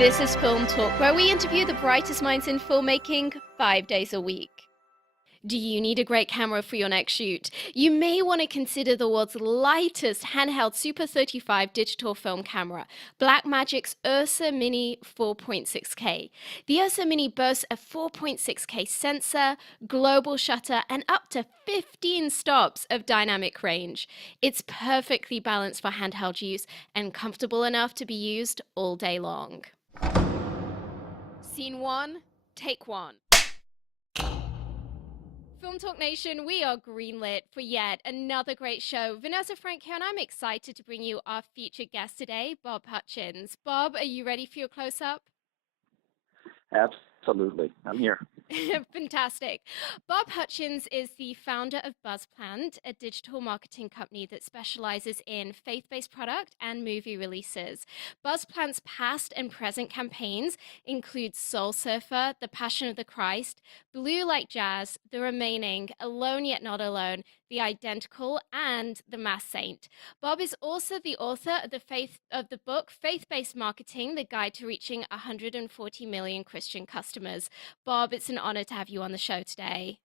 This is Film Talk, where we interview the brightest minds in filmmaking 5 days a week. Do you need a great camera for your next shoot? You may want to consider the world's lightest handheld Super 35 digital film camera, Blackmagic's Ursa Mini 4.6K. The Ursa Mini boasts a 4.6K sensor, global shutter, and up to 15 stops of dynamic range. It's perfectly balanced for handheld use and comfortable enough to be used all day long. Scene one, take one. Film Talk Nation, we are greenlit for yet another great show. Vanessa Frank here, and I'm excited to bring you our featured guest today, Bob Hutchins. Bob, are you ready for your close-up? Absolutely. I'm here. Fantastic. Bob Hutchins is the founder of BuzzPlant, a digital marketing company that specializes in faith-based product and movie releases. BuzzPlant's past and present campaigns include Soul Surfer, The Passion of the Christ, Blue Like Jazz, The Remaining, Alone Yet Not Alone, The Identical, and The Masked Saint. Bob is also the author of the book Faith-Based Marketing: The Guide to Reaching 140 Million Christian Customers. Bob, it's an honor to have you on the show today.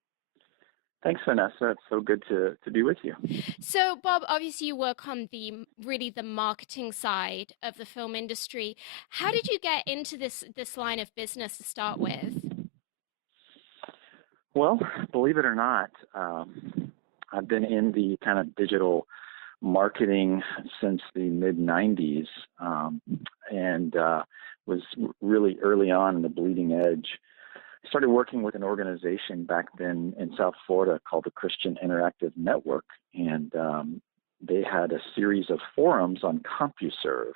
Thanks, Vanessa. It's so good to be with you. So, Bob, obviously you work on the marketing side of the film industry. How did you get into this line of business to start with? Well, believe it or not, I've been in the kind of digital marketing since the mid-'90s and was really early on in the bleeding edge. I started working with an organization back then in South Florida called the Christian Interactive Network, and they had a series of forums on CompuServe,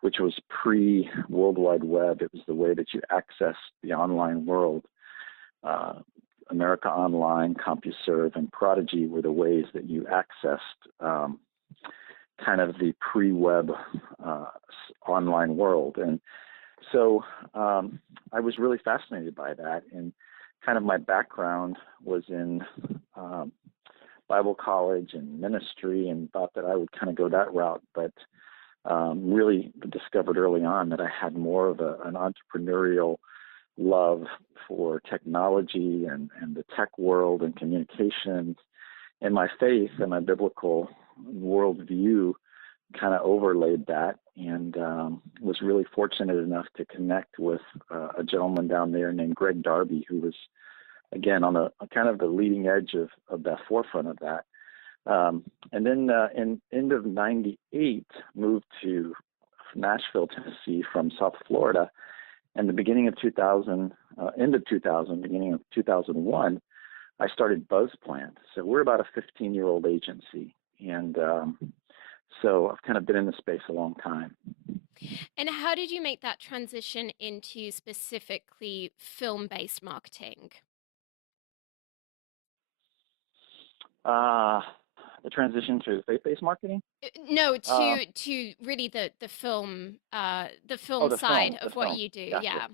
which was pre-World Wide Web. It was the way that you accessed the online world. America Online, CompuServe, and Prodigy were the ways that you accessed kind of the pre-web online world. And so I was really fascinated by that, and kind of my background was in Bible college and ministry, and thought that I would kind of go that route, but really discovered early on that I had more of an entrepreneurial love for technology and the tech world and communications, and my faith and my biblical worldview kind of overlaid that, and was really fortunate enough to connect with a gentleman down there named Greg Darby, who was, again, on a kind of the leading edge of the forefront of that. And then in end of '98, moved to Nashville, Tennessee from South Florida. And the beginning of 2000, end of 2000, beginning of 2001, I started BuzzPlant. So we're about a 15-year-old agency. And so I've kind of been in the space a long time. And how did you make that transition into specifically film-based marketing? The transition to faith-based marketing? No, to really the film side of what you do. Gotcha.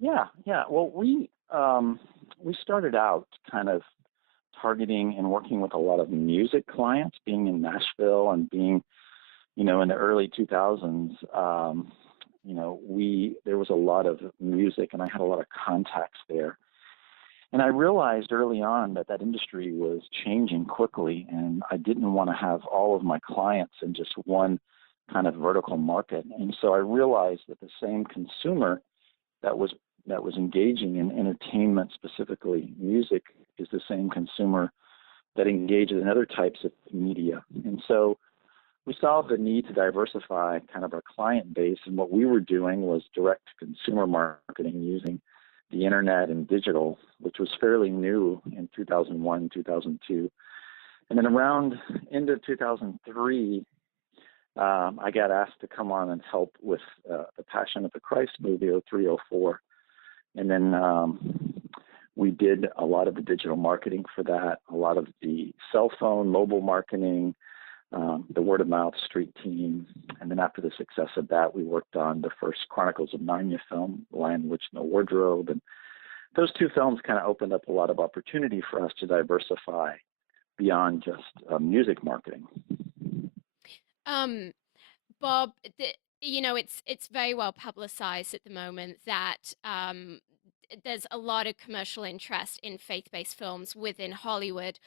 Yeah. Yeah. Well, we started out kind of targeting and working with a lot of music clients, being in Nashville and being, in the early 2000s. There was a lot of music, and I had a lot of contacts there. And I realized early on that industry was changing quickly, and I didn't want to have all of my clients in just one kind of vertical market. And so I realized that the same consumer that was engaging in entertainment, specifically music, is the same consumer that engages in other types of media. And so we saw the need to diversify kind of our client base, and what we were doing was direct consumer marketing using the internet and digital, which was fairly new in 2001, 2002. And then around end of 2003, I got asked to come on and help with the Passion of the Christ movie, 0304. And then we did a lot of the digital marketing for that, a lot of the cell phone, mobile marketing, the word of mouth, street team. And then after the success of that, we worked on the first Chronicles of Narnia film, Lion, Witch, No Wardrobe. And those two films kind of opened up a lot of opportunity for us to diversify beyond just music marketing. Bob, It's very well publicized at the moment that there's a lot of commercial interest in faith-based films within Hollywood.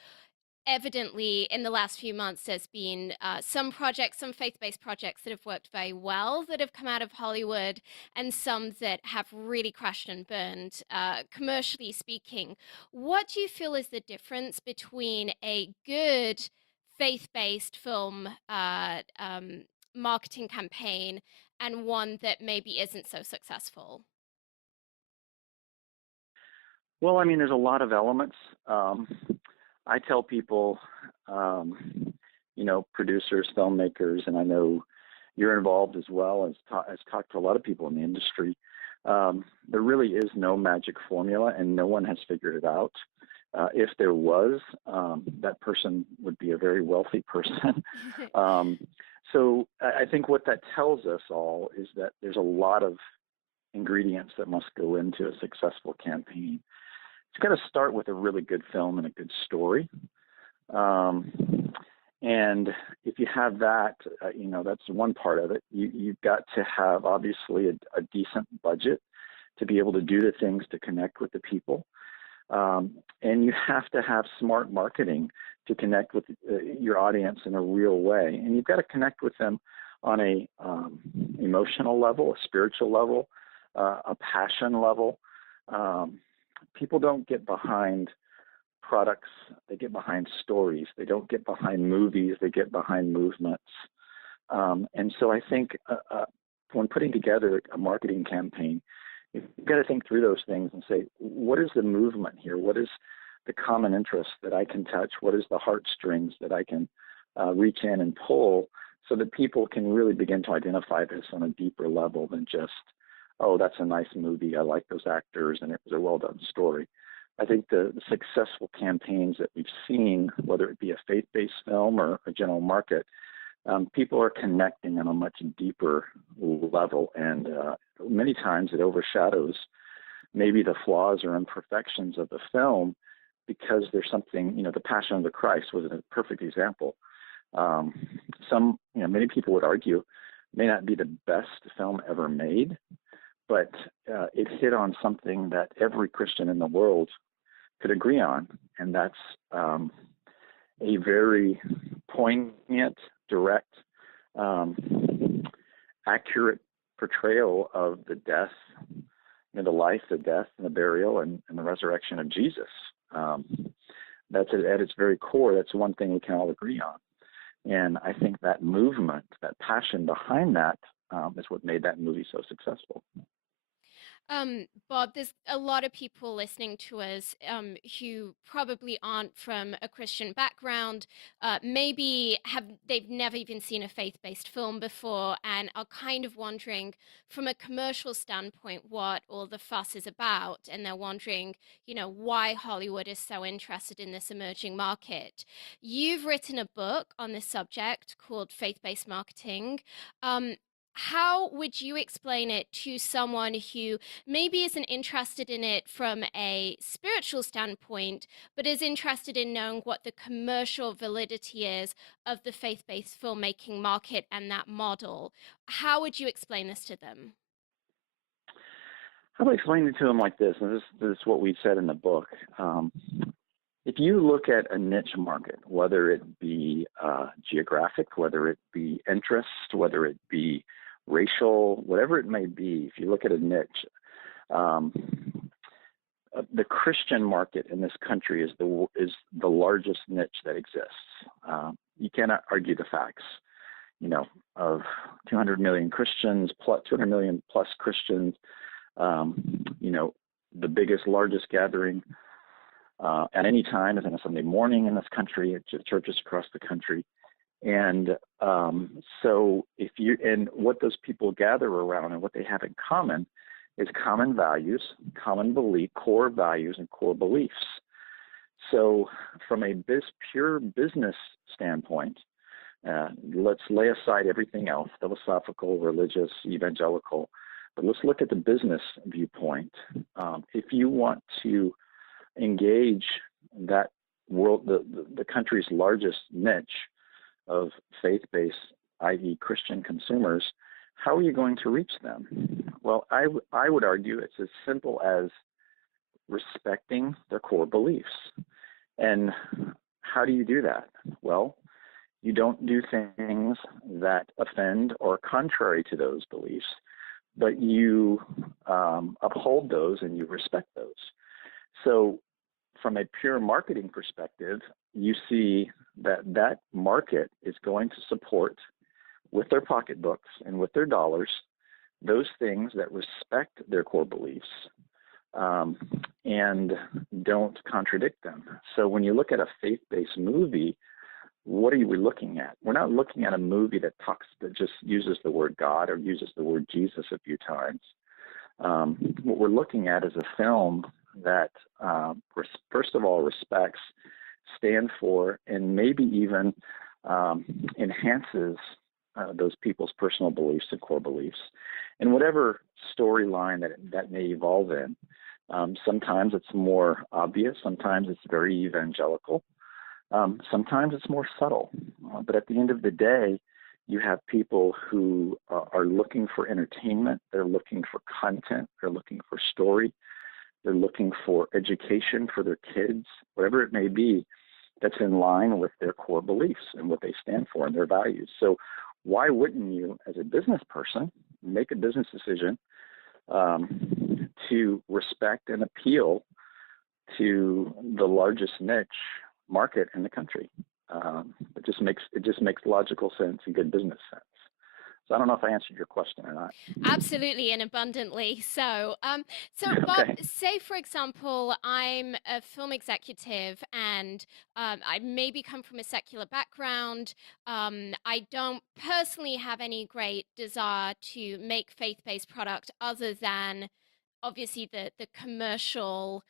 Evidently, in the last few months, there's been some projects, some faith-based projects that have worked very well that have come out of Hollywood, and some that have really crashed and burned. Commercially speaking, what do you feel is the difference between a good faith-based film marketing campaign and one that maybe isn't so successful? Well, I mean, there's a lot of elements. Um, I tell people, um, producers, filmmakers, and I know you're involved as well as talked to a lot of people in the industry. There really is no magic formula, and no one has figured it out. If there was, that person would be a very wealthy person. um, so I think what that tells us all is that there's a lot of ingredients that must go into a successful campaign. It's got to start with a really good film and a good story. Um, and if you have that, that's one part of it. You've got to have obviously a decent budget to be able to do the things to connect with the people. And you have to have smart marketing to connect with your audience in a real way. And you've got to connect with them on a emotional level, a spiritual level, a passion level. People don't get behind products, they get behind stories. They don't get behind movies, they get behind movements. And so I think when putting together a marketing campaign, you've got to think through those things and say, what is the movement here? What is the common interest that I can touch? What is the heartstrings that I can reach in and pull so that people can really begin to identify this on a deeper level than just, oh, that's a nice movie. I like those actors and it was a well-done story. I think the successful campaigns that we've seen, whether it be a faith-based film or a general market, people are connecting on a much deeper level. And many times it overshadows maybe the flaws or imperfections of the film because there's something, the Passion of the Christ was a perfect example. Many people would argue may not be the best film ever made, but it hit on something that every Christian in the world could agree on, and that's a very poignant, direct, accurate portrayal of the death, the life, the death, and the burial, and the resurrection of Jesus. That's at its very core. That's one thing we can all agree on. And I think that movement, that passion behind that, is what made that movie so successful. Bob, there's a lot of people listening to us who probably aren't from a Christian background. Maybe they've never even seen a faith-based film before and are kind of wondering from a commercial standpoint what all the fuss is about. And they're wondering, why Hollywood is so interested in this emerging market. You've written a book on this subject called Faith-Based Marketing. How would you explain it to someone who maybe isn't interested in it from a spiritual standpoint, but is interested in knowing what the commercial validity is of the faith-based filmmaking market and that model? How would you explain this to them? How about explaining it to them like this? And this is what we said in the book. If you look at a niche market, whether it be geographic, whether it be interest, whether it be racial, whatever it may be, if you look at a niche, the Christian market in this country is the largest niche that exists. You cannot argue the facts. Of 200 million Christians, plus 200 million plus Christians, the biggest, largest gathering at any time is on a Sunday morning in this country, at churches across the country. And so and what those people gather around and what they have in common is common values, common belief, core values and core beliefs. So from a pure business standpoint, let's lay aside everything else, philosophical, religious, evangelical, but let's look at the business viewpoint. If you want to engage that world, the country's largest niche of faith-based, i.e. Christian consumers, how are you going to reach them? Well, I would argue it's as simple as respecting their core beliefs. And how do you do that? Well, you don't do things that offend or are contrary to those beliefs, but you uphold those and you respect those. So, from a pure marketing perspective, you see that that market is going to support, with their pocketbooks and with their dollars, those things that respect their core beliefs um, and don't contradict them. So when you look at a faith-based movie, what are we looking at? We're not looking at a movie that just uses the word God or uses the word Jesus a few times. What we're looking at is a film that, first of all, respects, stands for, and maybe even enhances those people's personal beliefs and core beliefs, and whatever storyline that may evolve in. Sometimes it's more obvious. Sometimes it's very evangelical. Sometimes it's more subtle. But at the end of the day, you have people who are looking for entertainment. They're looking for content. They're looking for story. They're looking for education for their kids, whatever it may be, that's in line with their core beliefs and what they stand for and their values. So why wouldn't you, as a business person, make a business decision to respect and appeal to the largest niche market in the country? It just makes logical sense and good business sense. So I don't know if I answered your question or not. Absolutely and abundantly so. So Bob, Okay. say for example, I'm a film executive and I maybe come from a secular background. I don't personally have any great desire to make faith-based product other than obviously the commercial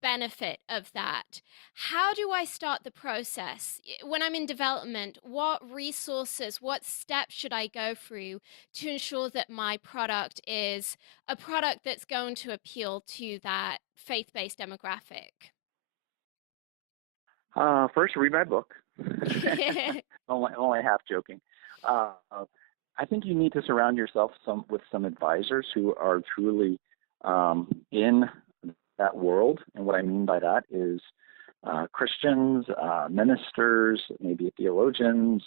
benefit of that. How do I start the process? When I'm in development, what resources, what steps should I go through to ensure that my product is a product that's going to appeal to that faith-based demographic? First, read my book. Only half joking. Uh, I think you need to surround yourself with some advisors who are truly in that world. And what I mean by that is Christians, ministers, maybe theologians,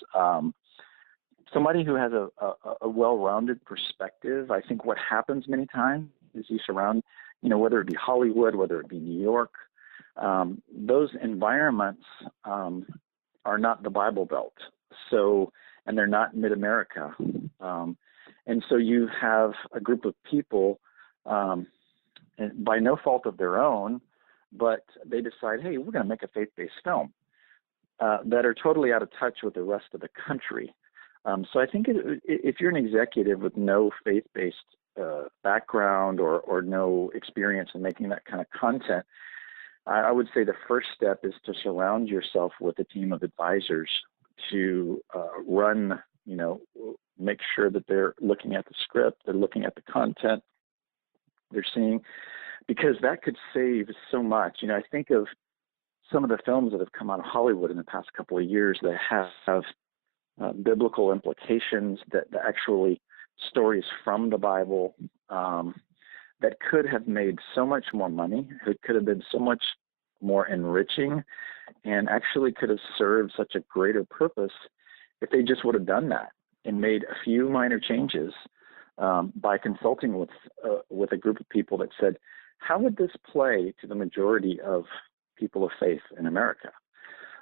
somebody who has a well-rounded perspective. I think what happens many times is you surround, whether it be Hollywood, whether it be New York, those environments are not the Bible Belt. So, and they're not mid-America. And so you have a group of people, and by no fault of their own, but they decide, hey, we're going to make a faith-based film that are totally out of touch with the rest of the country. So I think if you're an executive with no faith-based background or no experience in making that kind of content, I would say the first step is to surround yourself with a team of advisors to run, make sure that they're looking at the script, they're looking at the content, they're seeing, because that could save so much. I think of some of the films that have come out of Hollywood in the past couple of years that have biblical implications, that actually stories from the Bible that could have made so much more money. It could have been so much more enriching and actually could have served such a greater purpose if they just would have done that and made a few minor changes by consulting with a group of people that said, how would this play to the majority of people of faith in America?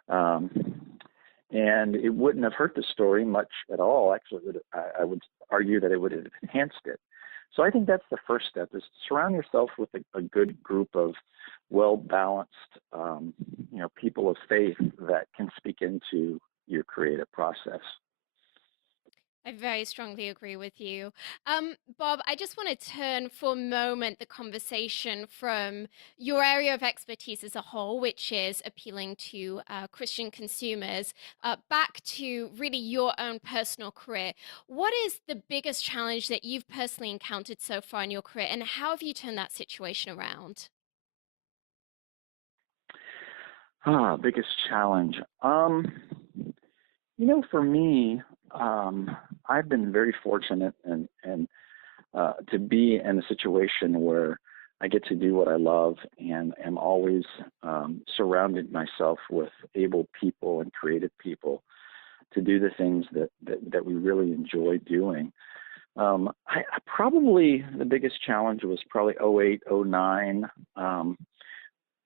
And it wouldn't have hurt the story much at all. Actually, I would argue that it would have enhanced it. So I think that's the first step, is to surround yourself with a good group of well-balanced, people of faith that can speak into your creative process. I very strongly agree with you. Bob, I just want to turn for a moment the conversation from your area of expertise as a whole, which is appealing to Christian consumers, back to really your own personal career. What is the biggest challenge that you've personally encountered so far in your career, and how have you turned that situation around? Biggest challenge. For me, I've been very fortunate and to be in a situation where I get to do what I love and am always surrounded myself with able people and creative people to do the things that we really enjoy doing. I probably the biggest challenge was probably '08, '09,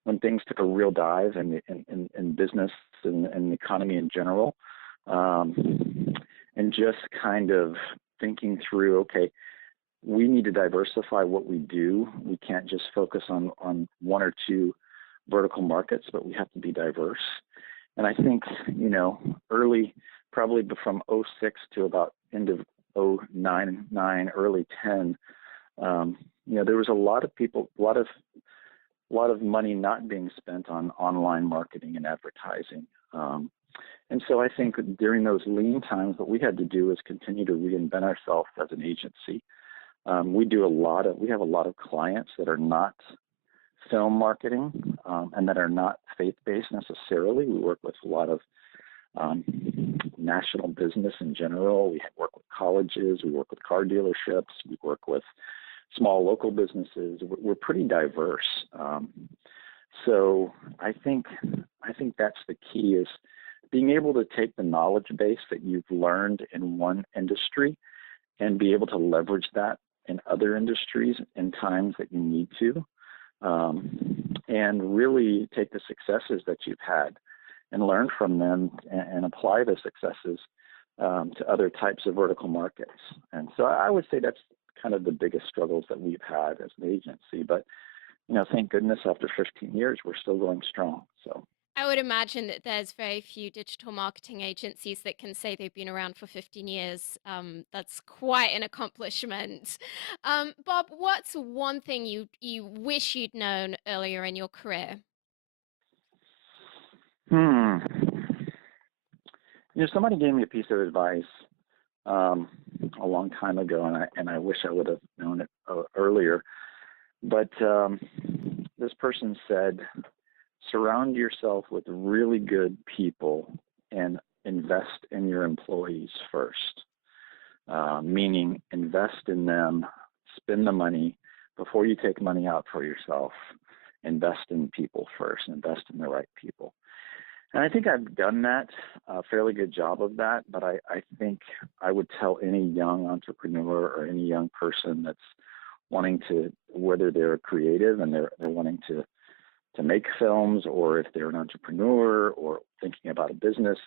when things took a real dive in business and the economy in general, and just kind of thinking through, okay, we need to diversify what we do. We can't just focus on one or two vertical markets, but we have to be diverse. And I think, early, probably from '06 to about end of '09, early 10, there was a lot of people, a lot of money not being spent on online marketing and advertising. And so I think during those lean times, what we had to do is continue to reinvent ourselves as an agency. We have a lot of clients that are not film marketing and that are not faith-based necessarily. We work with a lot of national business in general. We work with colleges. We work with car dealerships. We work with small local businesses. We're pretty diverse. So I think that's the key, is being able to take the knowledge base that you've learned in one industry and be able to leverage that in other industries in times that you need to, and really take the successes that you've had and learn from them and apply the successes to other types of vertical markets. And so I would say that's kind of the biggest struggles that we've had as an agency. But, thank goodness after 15 years, we're still going strong. So I would imagine that there's very few digital marketing agencies that can say they've been around for 15 years. That's quite an accomplishment. Bob, what's one thing you wish you'd known earlier in your career? Hmm. Somebody gave me a piece of advice a long time ago, and I wish I would have known it earlier. But this person said, surround yourself with really good people and invest in your employees first, meaning invest in them, spend the money before you take money out for yourself. Invest in people first, invest in the right people. And I think I've done that, a fairly good job of that, but I think I would tell any young entrepreneur or any young person that's wanting to, whether they're creative and they're wanting to make films, or if they're an entrepreneur or thinking about a business,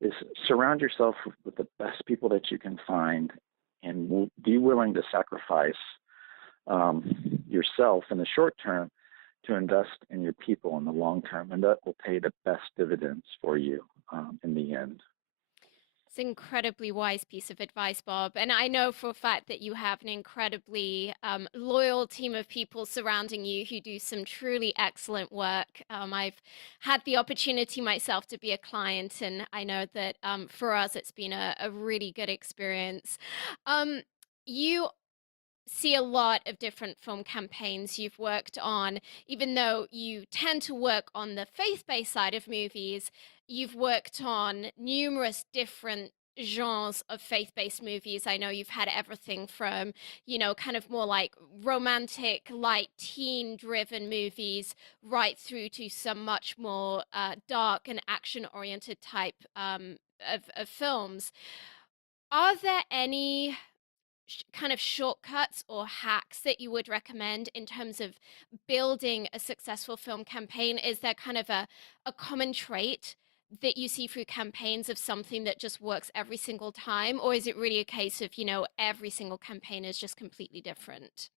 is surround yourself with the best people that you can find and be willing to sacrifice yourself in the short term to invest in your people in the long term, and that will pay the best dividends for you in the end. It's an incredibly wise piece of advice, Bob. And I know for a fact that you have an incredibly loyal team of people surrounding you who do some truly excellent work. I've had the opportunity myself to be a client, and I know that for us, it's been a really good experience. You see a lot of different film campaigns you've worked on. Even though you tend to work on the faith-based side of movies, you've worked on numerous different genres of faith-based movies. I know you've had everything from, kind of more like romantic, light, teen-driven movies, right through to some much more dark and action-oriented type of films. Are there any kind of shortcuts or hacks that you would recommend in terms of building a successful film campaign? Is there kind of a common trait that you see through campaigns of something that just works every single time? Or is it really a case of, every single campaign is just completely different?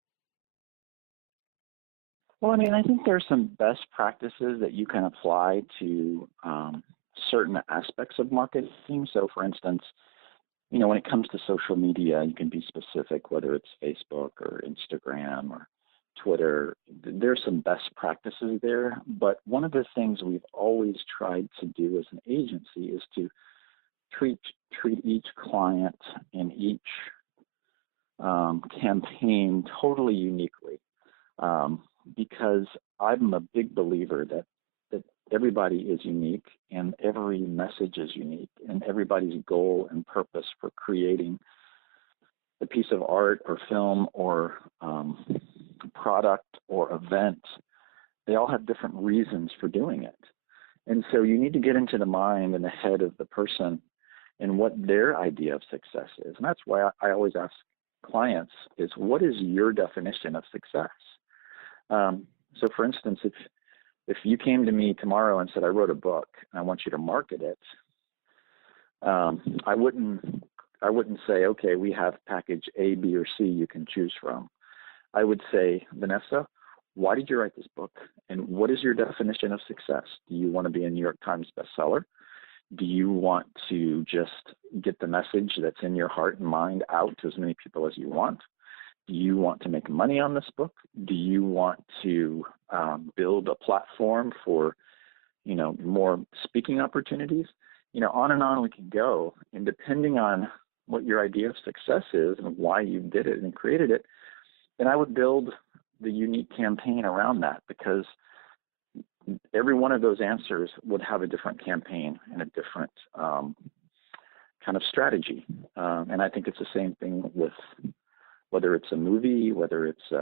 Well, I think there's some best practices that you can apply to certain aspects of marketing. So, for instance, when it comes to social media, you can be specific, whether it's Facebook or Instagram or Twitter. There's some best practices there. But one of the things we've always tried to do as an agency is to treat each client and each campaign totally uniquely. Because I'm a big believer that everybody is unique and every message is unique, and everybody's goal and purpose for creating a piece of art or film or product or event, they all have different reasons for doing it. And so you need to get into the mind and the head of the person and what their idea of success is. And that's why I always ask clients is, what is your definition of success? So for instance, if you came to me tomorrow and said, I wrote a book and I want you to market it, I wouldn't say, okay, we have package A, B, or C you can choose from. I would say, Vanessa, why did you write this book? And what is your definition of success? Do you want to be a New York Times bestseller? Do you want to just get the message that's in your heart and mind out to as many people as you want? Do you want to make money on this book? Do you want to build a platform for, more speaking opportunities? On and on we can go. And depending on what your idea of success is and why you did it and created it, then I would build the unique campaign around that, because every one of those answers would have a different campaign and a different kind of strategy. And I think it's the same thing with whether it's a movie, whether it's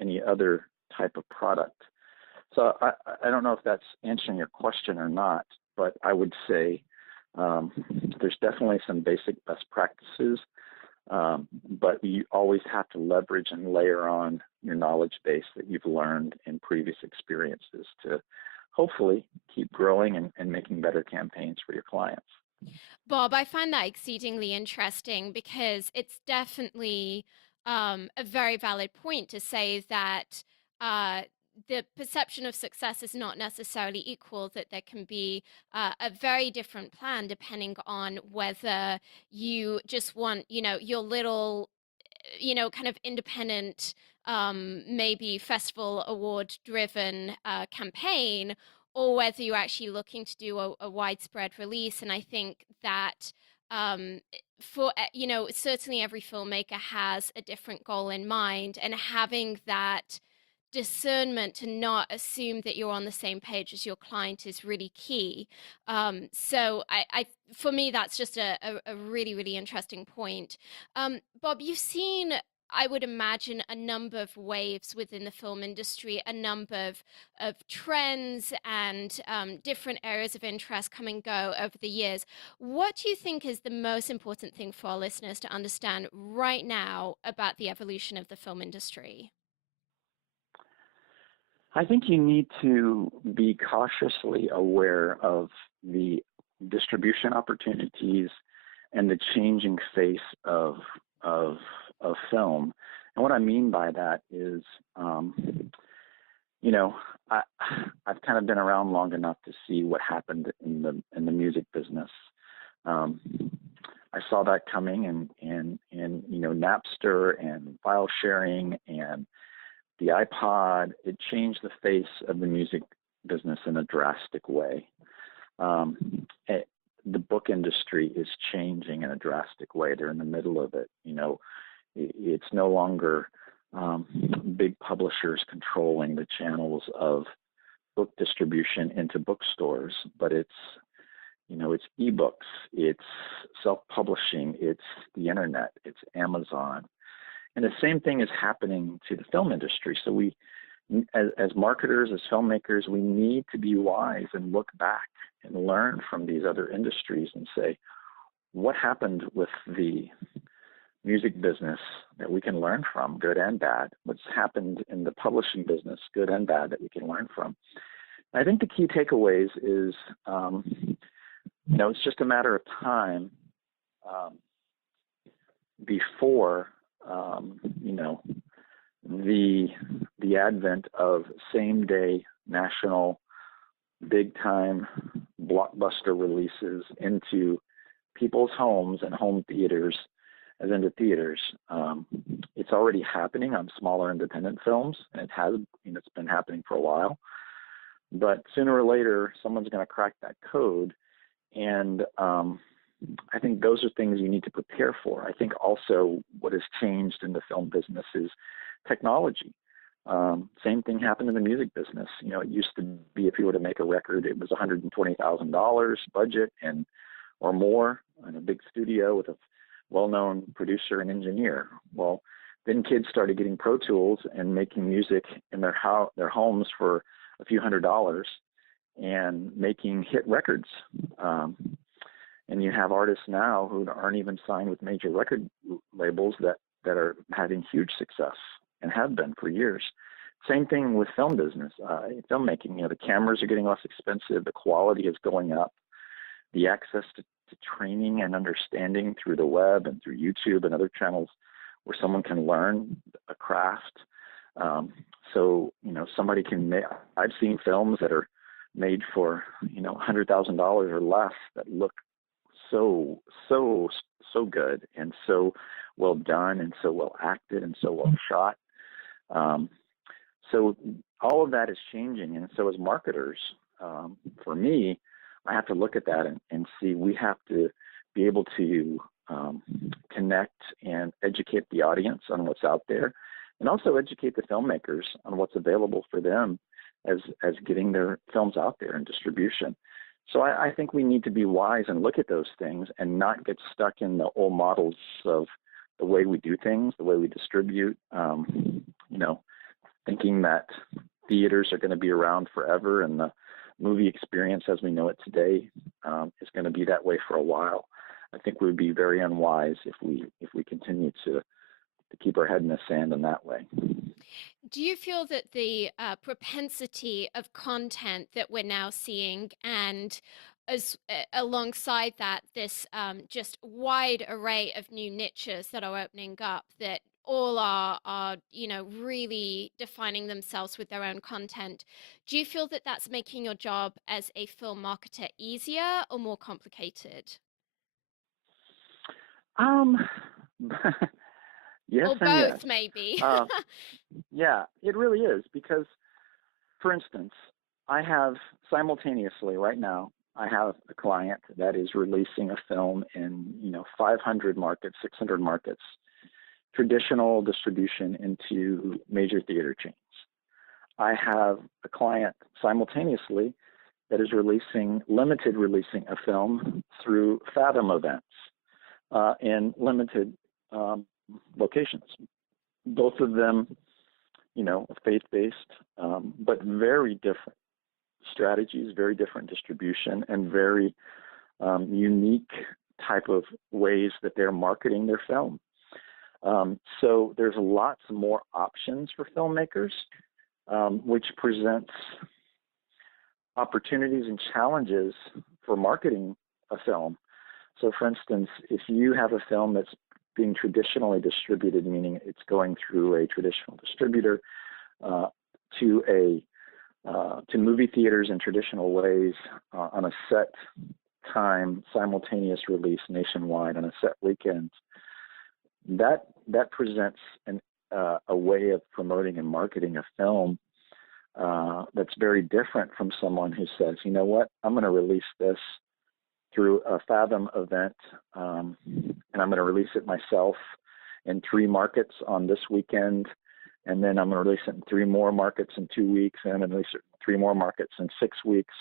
any other type of product. So I don't know if that's answering your question or not, but I would say there's definitely some basic best practices, but you always have to leverage and layer on your knowledge base that you've learned in previous experiences to hopefully keep growing and making better campaigns for your clients. Bob, I find that exceedingly interesting because it's definitely a very valid point to say that uh, the perception of success is not necessarily equal, that there can be a very different plan depending on whether you just want, your little kind of independent, maybe festival award driven campaign, or whether you're actually looking to do a widespread release. And I think that for, certainly every filmmaker has a different goal in mind, and having that discernment to not assume that you're on the same page as your client is really key. So for me, that's just a really, really interesting point. Bob, you've seen, I would imagine, a number of waves within the film industry, a number of trends and different areas of interest come and go over the years. What do you think is the most important thing for our listeners to understand right now about the evolution of the film industry? I think you need to be cautiously aware of the distribution opportunities and the changing face of film. And what I mean by that is, I've kind of been around long enough to see what happened in the music business. I saw that coming, and Napster and file sharing and the iPod, it changed the face of the music business in a drastic way. The book industry is changing in a drastic way. They're in the middle of it. It's no longer big publishers controlling the channels of book distribution into bookstores, but it's ebooks, it's self-publishing, it's the internet, it's Amazon. And the same thing is happening to the film industry. So we, as marketers, as filmmakers, we need to be wise and look back and learn from these other industries and say, what happened with the music business that we can learn from, good and bad? What's happened in the publishing business, good and bad, that we can learn from? I think the key takeaways is, it's just a matter of time before the advent of same-day national big-time blockbuster releases into people's homes and home theaters as into theaters. It's already happening on smaller independent films, and it's been happening for a while. But sooner or later, someone's going to crack that code, and I think those are things you need to prepare for. I think also what has changed in the film business is technology. Same thing happened in the music business. It used to be if you were to make a record, it was $120,000 budget and or more in a big studio with a well-known producer and engineer. Well, then kids started getting Pro Tools and making music in their homes for a few $100s and making hit records. Um, and you have artists now who aren't even signed with major record labels that are having huge success and have been for years. Same thing with film business, filmmaking. The cameras are getting less expensive, the quality is going up, the access to training and understanding through the web and through YouTube and other channels where someone can learn a craft. Somebody can make. I've seen films that are made for $100,000 or less that look so so so good and so well done and so well acted and so well shot. Um, so all of that is changing, and so as marketers, for me, I have to look at that and see we have to be able to connect and educate the audience on what's out there, and also educate the filmmakers on what's available for them as getting their films out there in distribution. So I think we need to be wise and look at those things and not get stuck in the old models of the way we do things, the way we distribute. Thinking that theaters are going to be around forever and the movie experience as we know it today is going to be that way for a while. I think we would be very unwise if we continue to keep our head in the sand in that way. Do you feel that the propensity of content that we're now seeing, and alongside that, this just wide array of new niches that are opening up, that all are really defining themselves with their own content? Do you feel that that's making your job as a film marketer easier or more complicated? Um, yes Or and yes. both, maybe? Uh, yeah, it really is because, for instance, I have simultaneously right now, I have a client that is releasing a film in 500 markets, 600 markets, traditional distribution into major theater chains. I have a client simultaneously that is releasing a film through Fathom events in limited um, locations. Both of them, faith-based, but very different strategies, very different distribution, and very unique type of ways that they're marketing their film. So there's lots more options for filmmakers, which presents opportunities and challenges for marketing a film. So, for instance, if you have a film that's being traditionally distributed, meaning it's going through a traditional distributor uh, to to movie theaters in traditional ways on a set time, simultaneous release nationwide on a set weekend, that presents a way of promoting and marketing a film that's very different from someone who says, you know what, I'm going to release this through a Fathom event, and I'm going to release it myself in 3 markets on this weekend, and then I'm going to release it in 3 more markets in 2 weeks, and I'm going to release it in 3 more markets in 6 weeks,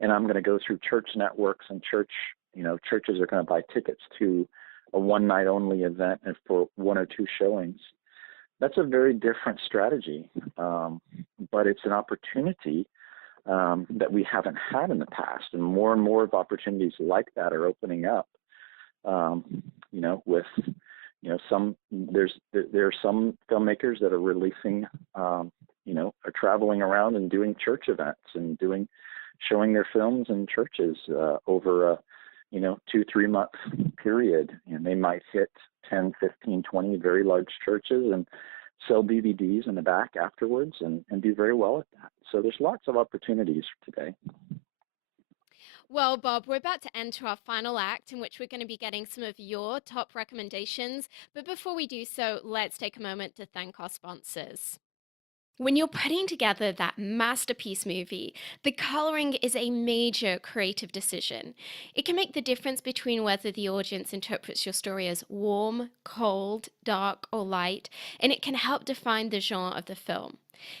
and I'm going to go through church networks and churches are going to buy tickets to a one-night only event and for 1 or 2 showings. That's a very different strategy, but it's an opportunity that we haven't had in the past, and more of opportunities like that are opening up. With there are some filmmakers that are releasing, are traveling around and doing church events and showing their films in churches over a 2-3 month period, and they might hit 10, 15, 20 very large churches and sell DVDs in the back afterwards and do very well at that. So there's lots of opportunities today. Well, Bob, we're about to enter our final act in which we're going to be getting some of your top recommendations. But before we do so, let's take a moment to thank our sponsors. When you're putting together that masterpiece movie, the coloring is a major creative decision. It can make the difference between whether the audience interprets your story as warm, cold, dark, or light, and it can help define the genre of the film.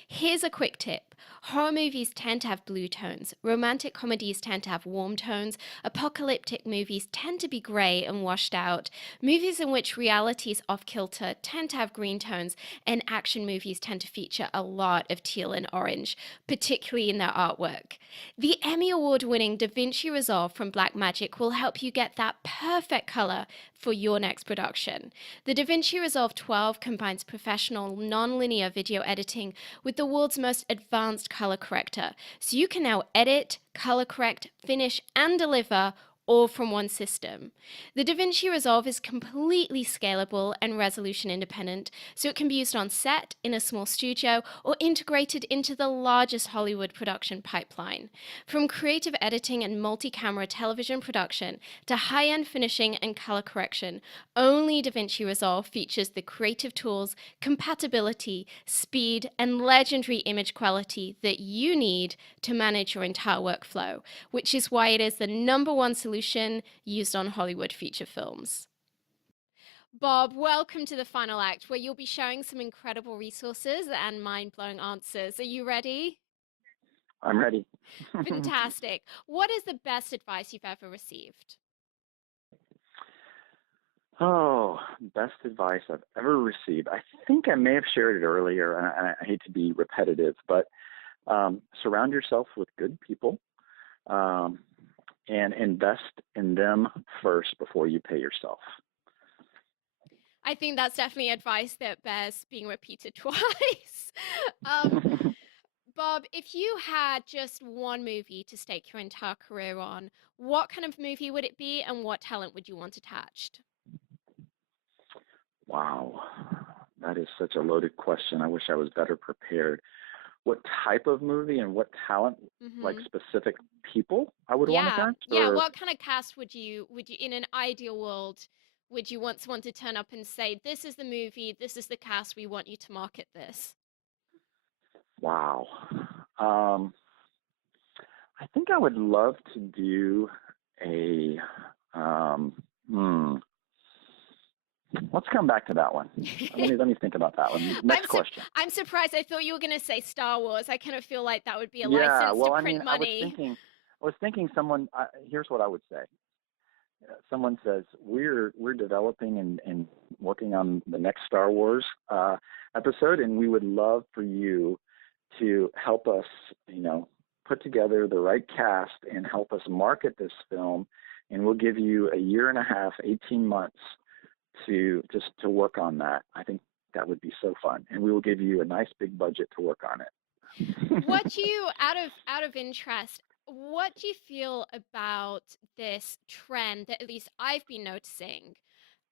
Here's a quick tip. Horror movies tend to have blue tones, romantic comedies tend to have warm tones, apocalyptic movies tend to be grey and washed out, movies in which reality is off kilter tend to have green tones, and action movies tend to feature a lot of teal and orange, particularly in their artwork. The Emmy Award winning DaVinci Resolve from Blackmagic will help you get that perfect color for your next production. The DaVinci Resolve 12 combines professional non-linear video editing with the world's most advanced color corrector, so you can now edit, color correct, finish, and deliver all from one system. The DaVinci Resolve is completely scalable and resolution independent, so it can be used on set, in a small studio, or integrated into the largest Hollywood production pipeline. From creative editing and multi-camera television production to high-end finishing and color correction, only DaVinci Resolve features the creative tools, compatibility, speed, and legendary image quality that you need to manage your entire workflow, which is why it is the #1 solution used on Hollywood feature films. Bob, welcome to the final act, where you'll be sharing some incredible resources and mind blowing answers. Are you ready? I'm ready. Fantastic. What is the best advice you've ever received? Oh, best advice I've ever received. I think I may have shared it earlier, and I hate to be repetitive, but surround yourself with good people, um, and invest in them first before you pay yourself. I think that's definitely advice that bears being repeated twice. um, Bob, if you had just one movie to stake your entire career on, what kind of movie would it be and what talent would you want attached? Wow, that is such a loaded question. I wish I was better prepared. What type of movie and what talent, like Mm-hmm. specific people I would want Yeah, attached, yeah. or What kind of cast would you in an ideal world would you want someone to turn up and say, "This is the movie, this is the cast, we want you to market this"? wow. Um, I think I would love to do a. Um, hmm. Let's come back to that one. Let me think about that one. I'm Next su- question. I'm surprised. I thought you were going to say Star Wars. I kind of feel like that would be a Yeah, license to well, I print mean, money. I was thinking someone. Here's what I would say. Someone says we're developing and working on the next Star Wars episode, and we would love for you to help us, put together the right cast and help us market this film, and we'll give you a year and a half, 18 months to just to work on that. I think that would be so fun, and we will give you a nice big budget to work on it. What do you, out of interest, what do you feel about this trend that at least I've been noticing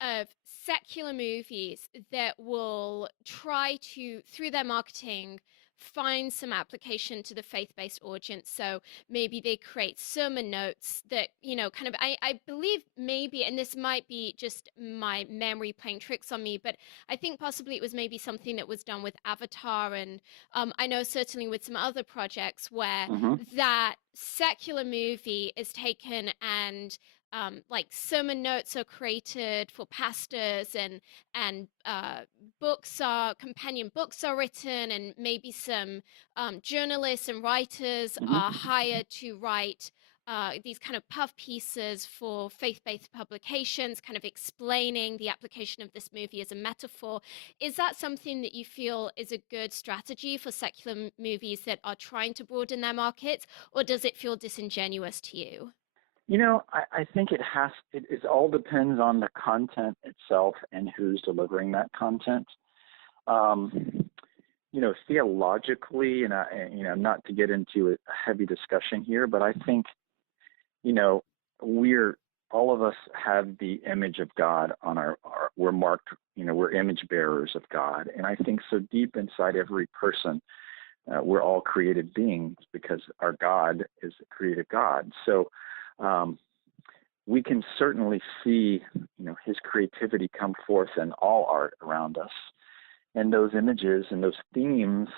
of secular movies that will try to, through their marketing, find some application to the faith-based audience? So maybe they create sermon notes that, kind of, I believe maybe, and this might be just my memory playing tricks on me, but I think possibly it was maybe something that was done with Avatar. And I know certainly with some other projects where Hmm. that secular movie is taken and like sermon notes are created for pastors, and companion books are written, and maybe some journalists and writers Hmm. are hired to write these kind of puff pieces for faith-based publications, kind of explaining the application of this movie as a metaphor. Is that something that you feel is a good strategy for secular movies that are trying to broaden their markets, or does it feel disingenuous to you? I think it all depends on the content itself and who's delivering that content. Um, theologically, not to get into a heavy discussion here, but I think, you know, we're all of us have the image of God on we're marked, we're image bearers of God. And I think so deep inside every person, we're all created beings because our God is a created God. So, um, we can certainly see, his creativity come forth in all art around us. And those images and those themes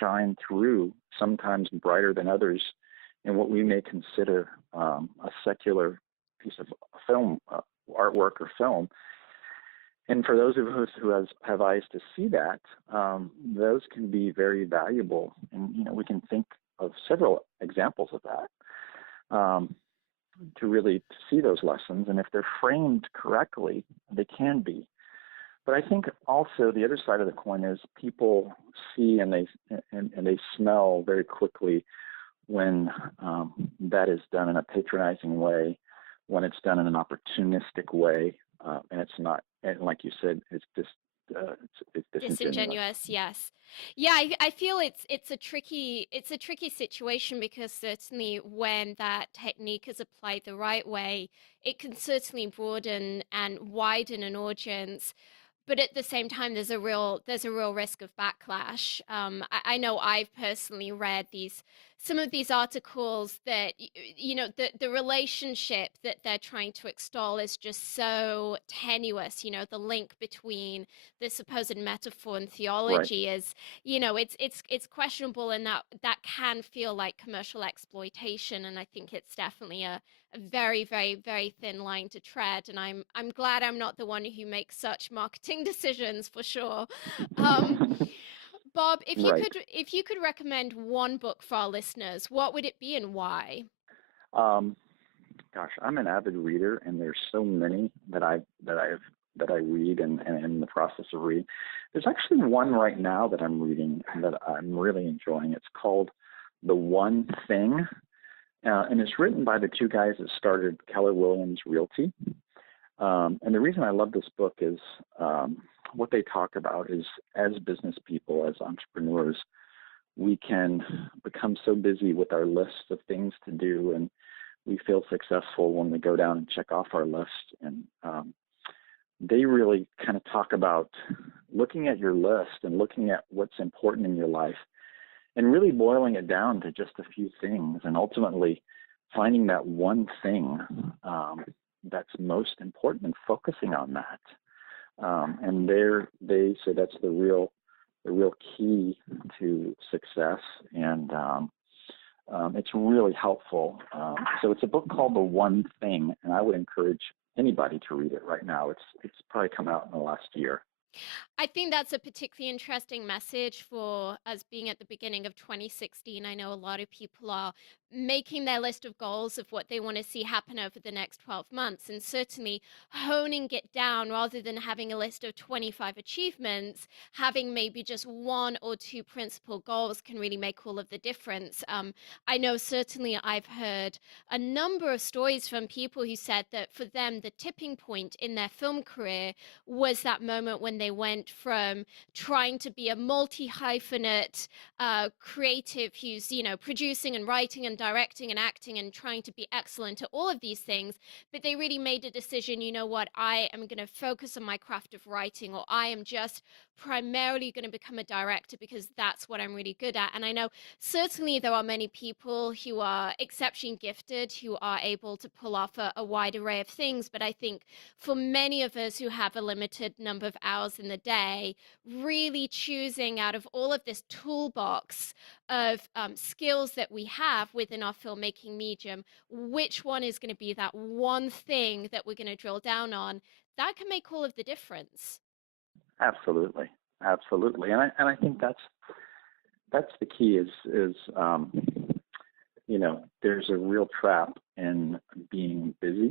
shine through, sometimes brighter than others, in what we may consider a secular piece of film, artwork or film. And for those of us who have eyes to see that, those can be very valuable. And, we can think of several examples of that, to really see those lessons. And if they're framed correctly, they can be. But I think also the other side of the coin is people see and they smell very quickly when that is done in a patronizing way, when it's done in an opportunistic way, and it's not, and like you said, it's just it's disingenuous. Disingenuous, yes. Yeah, I feel it's a tricky situation because certainly when that technique is applied the right way, it can certainly broaden and widen an audience, but at the same time there's a real risk of backlash. I know I've personally read these some of these articles that the relationship that they're trying to extol is just so tenuous. The link between the supposed metaphor and Right, theology is, it's questionable, and that can feel like commercial exploitation. And I think it's definitely a very, very, very thin line to tread. And I'm glad I'm not the one who makes such marketing decisions for sure. Um, Bob, if you right. could if you could recommend one book for our listeners, what would it be and why? Um, Gosh, I'm an avid reader, and there's so many that I read and in the process of reading. There's actually one right now that I'm reading that I'm really enjoying. It's called The One Thing, and it's written by the two guys that started Keller Williams Realty. And the reason I love this book is what they talk about is, as business people, as entrepreneurs, we can become so busy with our list of things to do, and we feel successful when we go down and check off our list. And they really kind of talk about looking at your list and looking at what's important in your life and really boiling it down to just a few things, and ultimately finding that one thing that's most important and focusing on that. And they say that's the real key to success, and it's really helpful. So it's a book called The One Thing, and I would encourage anybody to read it right now. It's probably come out in the last year. I think that's a particularly interesting message for us being at the beginning of 2016. I know a lot of people are making their list of goals of what they want to see happen over the next 12 months, and certainly honing it down rather than having a list of 25 achievements, having maybe just one or two principal goals can really make all of the difference. I know certainly I've heard a number of stories from people who said that for them, the tipping point in their film career was that moment when they went from trying to be a multi-hyphenate creative who's, producing and writing and directing and acting and trying to be excellent at all of these things, but they really made a decision, you know what, I am going to focus on my craft of writing, or I am just primarily going to become a director because that's what I'm really good at. And I know certainly there are many people who are exceptionally gifted who are able to pull off a wide array of things, but I think for many of us who have a limited number of hours in the day, really choosing out of all of this toolbox of skills that we have within our filmmaking medium, which one is going to be that one thing that we're going to drill down on, that can make all of the difference. Absolutely, absolutely, and I think that's the key is there's a real trap in being busy,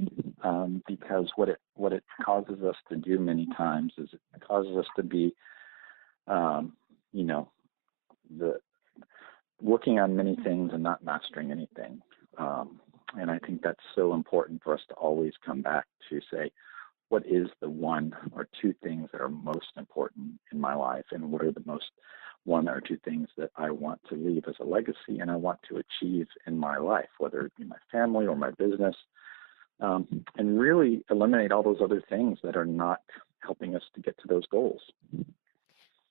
because what it causes us to do many times is it causes us to be um, you know the working on many things and not mastering anything. Um, and I think that's so important for us to always come back to say, what is the one or two things that are most important in my life, and what are the most one or two things that I want to leave as a legacy and I want to achieve in my life, whether it be my family or my business, and really eliminate all those other things that are not helping us to get to those goals.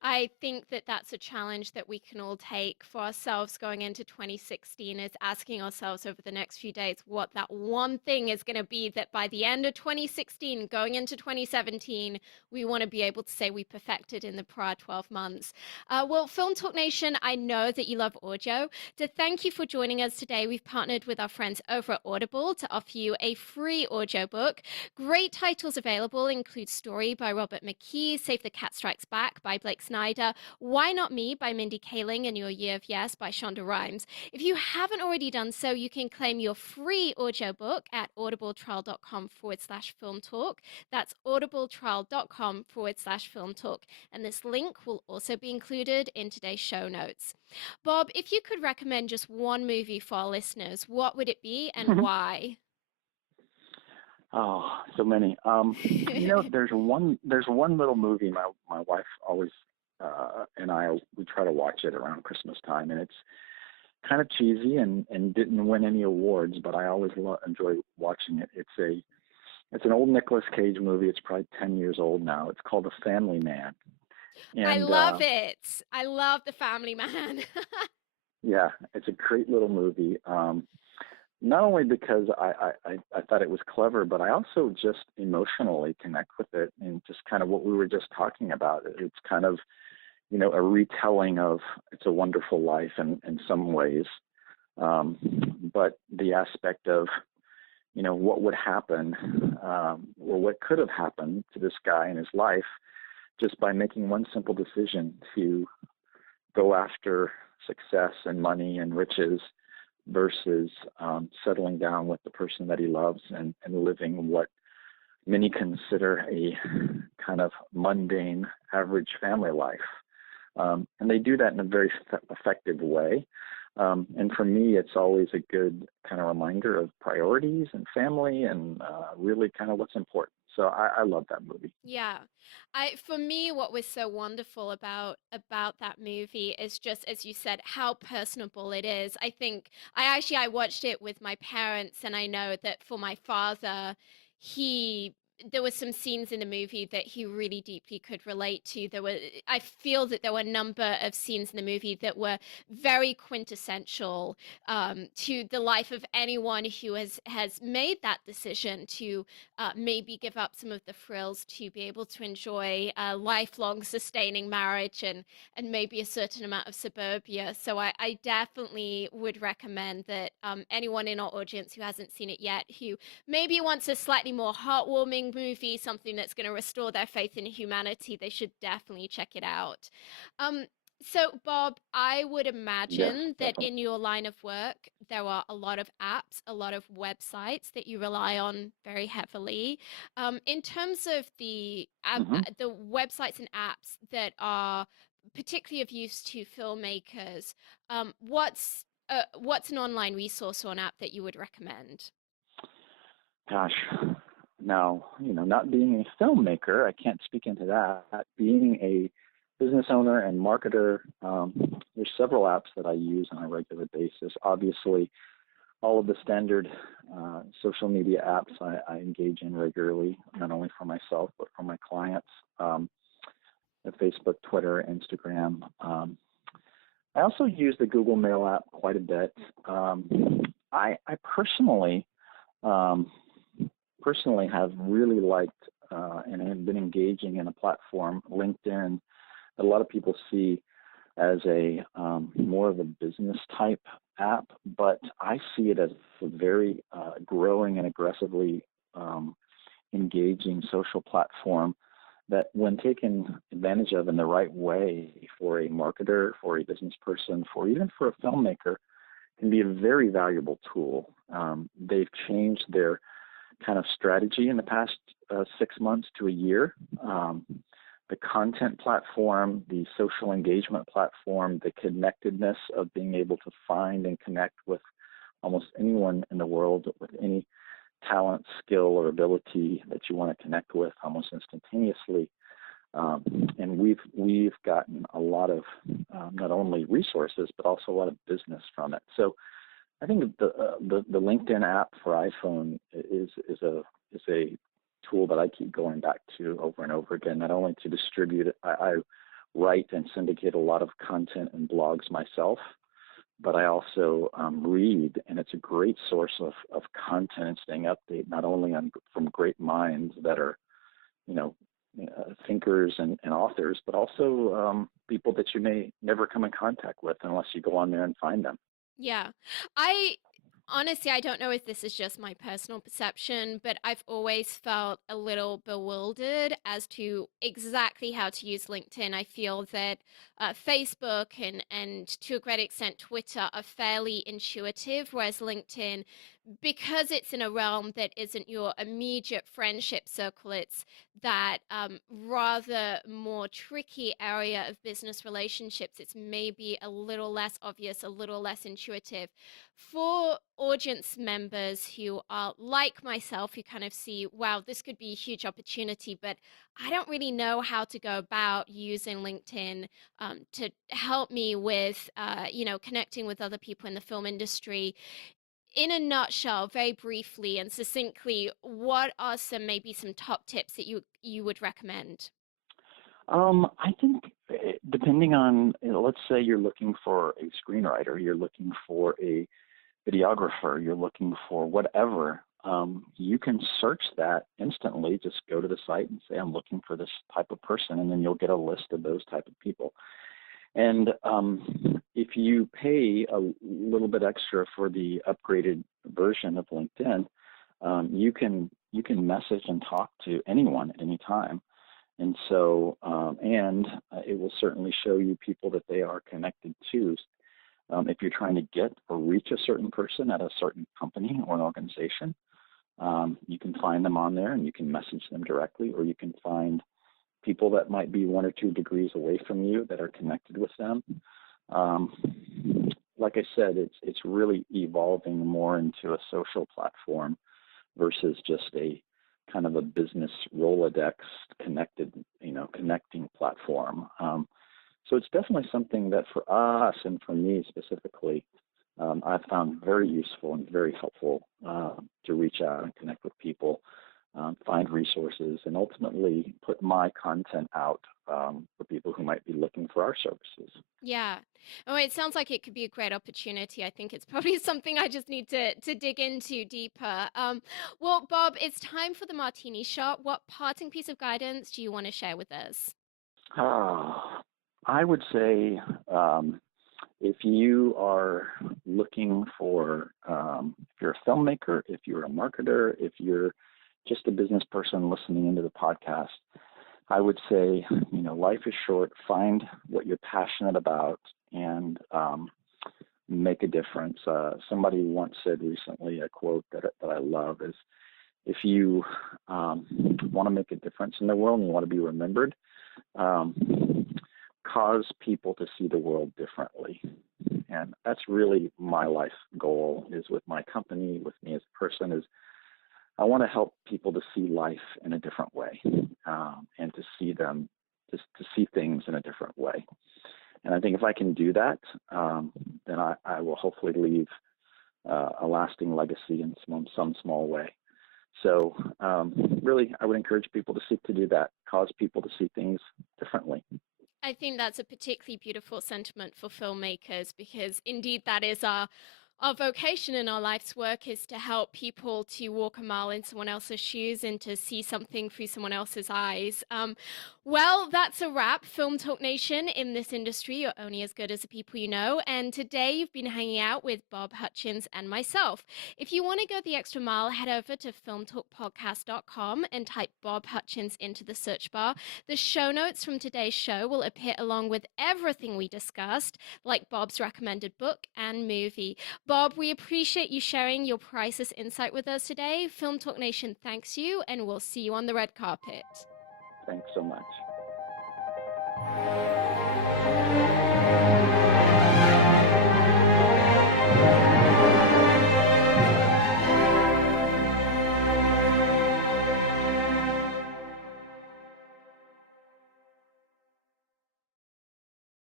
I think that that's a challenge that we can all take for ourselves going into 2016 is asking ourselves over the next few days what that one thing is going to be that by the end of 2016, going into 2017, we want to be able to say we perfected in the prior 12 months. Well, Film Talk Nation, I know that you love audio. To thank you for joining us today, we've partnered with our friends over at Audible to offer you a free audiobook. Great titles available include Story by Robert McKee, Save the Cat Strikes Back by Blake Snyder, Why Not Me by Mindy Kaling, and Your Year of Yes by Shonda Rhimes. If you haven't already done so, you can claim your free audiobook at audibletrial.com/film talk. That's audibletrial.com/film talk. And this link will also be included in today's show notes. Bob, if you could recommend just one movie for our listeners, what would it be and why? Oh, so many. There's one little movie my wife always and I we try to watch it around Christmas time, and it's kind of cheesy and didn't win any awards, but I always enjoy watching it. It's an old Nicolas Cage movie. It's probably 10 years old now. It's called The Family Man, I and love it. I love The Family Man. yeah, it's a great little movie. Not only because I thought it was clever, but I also just emotionally connect with it, and just kind of what we were just talking about. It's kind of, a retelling of It's a Wonderful Life in some ways, but the aspect of, what would happen, or what could have happened to this guy in his life just by making one simple decision to go after success and money and riches versus settling down with the person that he loves and living what many consider a kind of mundane, average family life. And they do that in a very effective way. And for me, it's always a good kind of reminder of priorities and family and really kind of what's important. So I love that movie. Yeah. For me what was so wonderful about that movie is just as you said how personable it is. I think I watched it with my parents and I know that for my father he there were some scenes in the movie that he really deeply could relate to. I feel that there were a number of scenes in the movie that were very quintessential to the life of anyone who has made that decision to maybe give up some of the frills to be able to enjoy a lifelong sustaining marriage and maybe a certain amount of suburbia. So I definitely would recommend that anyone in our audience who hasn't seen it yet, who maybe wants a slightly more heartwarming movie, something that's going to restore their faith in humanity, they should definitely check it out. Um, so, Bob, I would Yes, imagine that definitely. in your line of work, there are a lot of apps, a lot of websites that you rely on very heavily. In terms of Hmm. the websites and apps that are particularly of use to filmmakers, what's an online resource or an app that you would recommend? Gosh, now, not being a filmmaker, I can't speak into that. Being a business owner and marketer, there's several apps that I use on a regular basis. Obviously, all of the standard social media apps I engage in regularly, not only for myself, but for my clients, Facebook, Twitter, Instagram. I also use the Google Mail app quite a bit. I um, personally have really liked and have been engaging in a platform, LinkedIn, that a lot of people see as a more of a business type app, but I see it as a very growing and aggressively um, engaging social platform that, when taken advantage of in the right way for a marketer, for a business person, for even for a filmmaker, can be a very valuable tool. They've changed their kind of strategy in the past 6 months to a year. The content platform, the social engagement platform, the connectedness of being able to find and connect with almost anyone in the world with any talent, skill, or ability that you want to connect with almost instantaneously. And we've gotten a lot of not only resources but also a lot of business from it. So I think the LinkedIn app for iPhone is a tool that I keep going back to over and over again, not only to distribute it. I write and syndicate a lot of content and blogs myself, but I also read, and it's a great source of content and staying update, not only from great minds that are, you know, thinkers and authors, but also people that you may never come in contact with unless you go on there and find them. Yeah. I honestly, I don't know if this is just my personal perception, but I've always felt a little bewildered as to exactly how to use LinkedIn. I feel that Facebook and to a great extent Twitter are fairly intuitive, whereas LinkedIn, because it's in a realm that isn't your immediate friendship circle, it's that rather more tricky area of business relationships. It's maybe a little less obvious, a little less intuitive. For audience members who are like myself, who kind of see, wow, this could be a huge opportunity, but I don't really know how to go about using LinkedIn to help me with, connecting with other people in the film industry. In a nutshell, very briefly and succinctly, what are maybe some top tips that you would recommend? I think depending on, let's say you're looking for a screenwriter, you're looking for a videographer, you're looking for whatever, you can search that instantly. Just go to the site and say, I'm looking for this type of person, and then you'll get a list of those type of people. And if you pay a little bit extra for the upgraded version of LinkedIn, you can message and talk to anyone at any time. And so, it will certainly show you people that they are connected to. If you're trying to get or reach a certain person at a certain company or an organization, you can find them on there and you can message them directly, or you can find people that might be 1 or 2 degrees away from you that are connected with them. Um, like I said, it's really evolving more into a social platform versus just a kind of a business Rolodex connecting platform. So it's definitely something that for us and for me specifically, I've found very useful and very helpful to reach out and connect with people, find resources, and ultimately put my content out for people who might be looking for our services. Yeah. Oh, it sounds like it could be a great opportunity. I think it's probably something I just need to dig into deeper. Well, Bob, it's time for the martini shot. What parting piece of guidance do you want to share with us? Ah, I would say if you are looking for, if you're a filmmaker, if you're a marketer, if you're just a business person listening into the podcast, I would say, life is short. Find what you're passionate about and make a difference. Somebody once said recently, a quote that I love is, if you want to make a difference in the world and you want to be remembered, um, cause people to see the world differently. And that's really my life goal, is with my company, with me as a person, is I want to help people to see life in a different way, and to see them, just to see things in a different way. And I think if I can do that, then I will hopefully leave a lasting legacy in some small way. So really, I would encourage people to seek to do that, cause people to see things differently. I think that's a particularly beautiful sentiment for filmmakers because indeed that is our vocation in our life's work is to help people to walk a mile in someone else's shoes and to see something through someone else's eyes. Well, that's a wrap. Film Talk Nation, in this industry, you're only as good as the people you know. And today you've been hanging out with Bob Hutchins and myself. If you want to go the extra mile, head over to filmtalkpodcast.com and type Bob Hutchins into the search bar. The show notes from today's show will appear along with everything we discussed, like Bob's recommended book and movie. Bob, we appreciate you sharing your priceless insight with us today. Film Talk Nation thanks you, and we'll see you on the red carpet. Thanks so much.